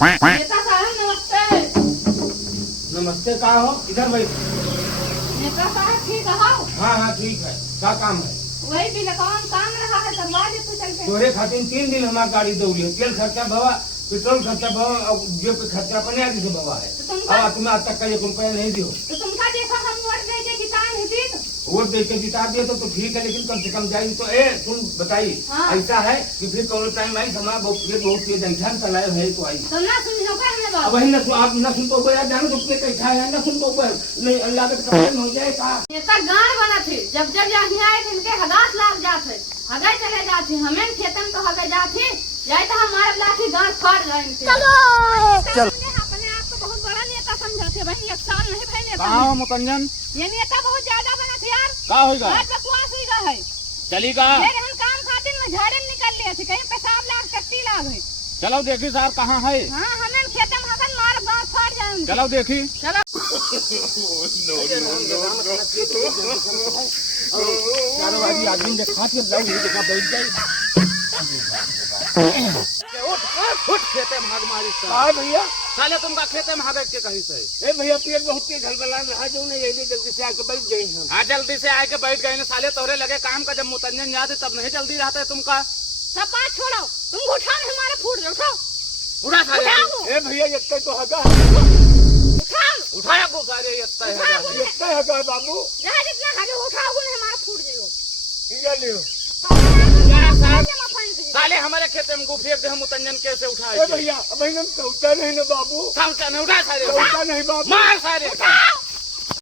नेता साहब नमस्ते। नमस्ते। का हो? इधर भाई। नेता साहब ठीक हो? हाँ ठीक है। क्या काम है? वही भी कौन काम रहा है करवा दे तू चल के। तोरे खातिर 3 दिन हमारा गाड़ी दौड़ी है। तेल खर्चा भवा, पेट्रोल खर्चा भवा और जेब पे खर्चा अपने आदमी से भवा है। अब तुम्हें आज तक का 1 रुपया नहीं दियो। तो तुमका देखो हम वोट दे के किसान है जीत। वोट दे के जिता दिए तो ठीक है, लेकिन कम से कम जाएगी तो तुम बताइए। हाँ। ऐसा है कि फिर कौन टाइम आई हमारा बहुत तेज ऐसा चलाए है तो आई। तो ना सुनो का हमें बात। अब वही न आप न सुन पाओगे यार, जानो तो कैसा है न सुन पाओगे नहीं लागत कपड़े में हो जाए का। नेता गांड बना थे जब यहाँ आए थे इनके हदास लाग जाते हगे चले जाते हमें खेतन तो हगे जाते जाए तो हमारे लाठी गांड फाड़ जाए इनके। चलो अपने आप को बहुत बड़ा नेता समझाते भाई, एक साल नहीं भाई नेता। कहाँ हो मुतंजन? ये नेता बहुत ज्यादा बना थे यार। का होगा? आज बकवास हुई है। चलेगा। मेरे हम काम खातिर में झाड़े निकल लिए थे, कहीं पेशाब लाग टट्टी लाग है। चलो देखी साहब कहाँ है। हाँ हमें खेतन हगन मार गांड फाड़ जाए। चलो देखी। चलो आदमी देखा देखा बैठ जाए। उठ खेते भाग मारी हाँ भैया। साले तुमका खेते में भागे के कहीं से। भैया पेट बहुत तेज हलबला रहा जो नहीं ये जल्दी से आके बैठ गई हम। हाँ जल्दी से आके बैठ गए ना साले, तोरे लगे काम का जब मुतंजन याद है तब नहीं जल्दी रहता है तुमका। सब बात छोड़ो, तुम उठाओ हमारे फूट जाओ। उठाओ उठा साले। ए भैया इतना तो हगा उठाओ उठाया को सारे इतना है। इतना हगा बाबू। जहाँ जितना हगे उठाओ ना हमारा फूट जाओ। ये लियो। साले हमारे खेते में फेंक दे, हम मुतंजन कैसे ए उठाए? भैया अब हम चौथा नहीं ना बाबू। उठा नहीं, उठा सारे चौथा नहीं बाबू। मार सारे।